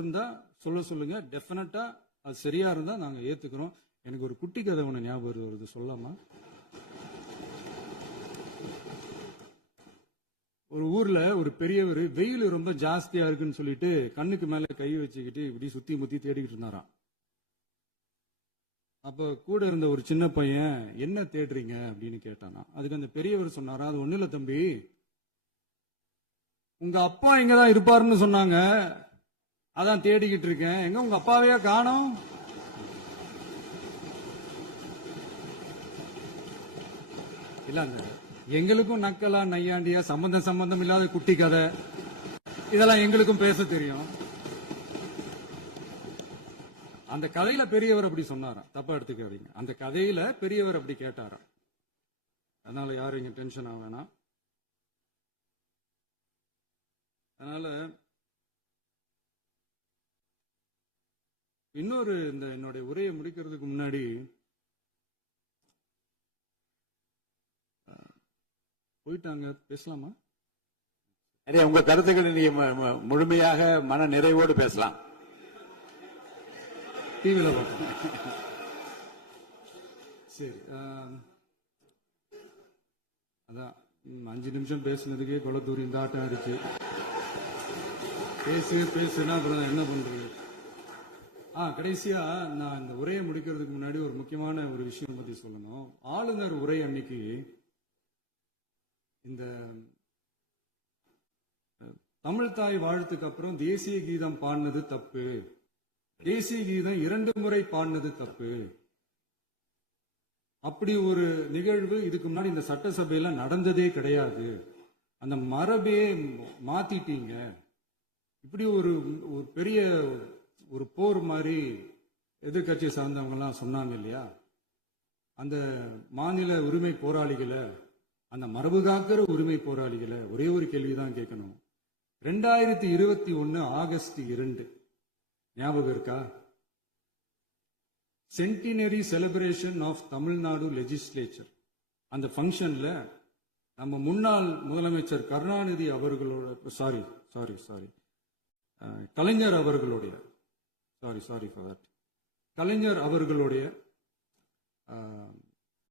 இருந்தா சொல்லுங்க. டெஃபினட்டா அது சரியா இருந்தா நாங்க ஏத்துக்கிறோம். எனக்கு ஒரு குட்டி கதை ஒண்ணு ஞாபகம் வருது, சொல்லாமா? ஒரு ஊர்ல ஒரு பெரியவர் வெயில் ரொம்ப ஜாஸ்தியா இருக்குன்னு சொல்லிட்டு கண்ணுக்கு மேல கை வச்சுக்கிட்டு இப்படி சுத்தி முத்தி தேடிக்கிட்டு இருந்தாராம். அப்ப கூட இருந்த ஒரு சின்ன பையன், என்ன தேடுறீங்க அப்படின்னு கேட்டானா. அதுக்கு அந்த பெரியவர் சொன்னாரா, அது ஒண்ணு இல்ல தம்பி, உங்க அப்பா இங்கதான் இருப்பாருன்னு சொன்னாங்க, அதான் தேடிக்கிட்டு இருக்கேன். எங்க உங்க அப்பாவையா காணோம்? இல்லங்க, எங்களுக்கும் நக்கலா நையாண்டியா சம்பந்தம் இல்லாத குட்டி கதை இதெல்லாம் எங்களுக்கும் பேச தெரியும். அந்த கதையில பெரியவர் அப்படி சொன்னாராம், தப்பா எடுத்துக்காதீங்க. அந்த கதையில பெரியவர் அப்படி கேட்டாராம். அதனால யாரும் இங்க டென்ஷன் ஆக வேணாம். அதனால இன்னொரு இந்த என்னுடைய உரையை முடிக்கிறதுக்கு முன்னாடி போயிட்டாங்க, பேசலாமா? உங்க கருத்துக்களை நீங்க முழுமையாக மன நிறைவோடு பேசலாம். டிவியில பார்ப்போம். சரி, அதான் 5 நிமிஷம் பேசுனதுக்கே கொளத்தூரி இந்த ஆட்டம் இருக்கு. பேசுனா அப்புறம் என்ன பண்றது? கடைசியா நான் இந்த உரையை முடிக்கிறதுக்கு முன்னாடி ஒரு முக்கியமான ஒரு விஷயம் பத்தி சொல்லணும். ஆளுநர் உரை அன்னைக்கு இந்த தமிழ் தாய் வாழ்த்துக்கு அப்புறம் தேசிய கீதம் பாடினது தப்பு, தேசிய கீதம் 2 முறை பாடினது தப்பு, அப்படி ஒரு நிகழ்வு இதுக்கு முன்னாடி இந்த சட்டசபையில நடந்ததே கிடையாது, அந்த மரபே மாத்திட்டீங்க, இப்படி ஒரு பெரிய ஒரு போர் மாதிரி எதிர்கட்சி சார்ந்தவங்க எல்லாம் சொன்னாங்க இல்லையா? அந்த மாநில உரிமை போராளிகளை, அந்த மரபு காக்கிற உரிமை போராளிகளை ஒரே ஒரு கேள்விதான் கேட்கணும். 2021 ஆகஸ்ட் 2 ஞாபகம் இருக்கா? Centenary celebration of Tamil Nadu legislature. அந்த ஃபங்க்ஷன்ல நம்ம முன்னாள் முதலமைச்சர் கருணாநிதி அவர்களோட கலைஞர் அவர்களுடைய கலைஞர் அவர்களுடைய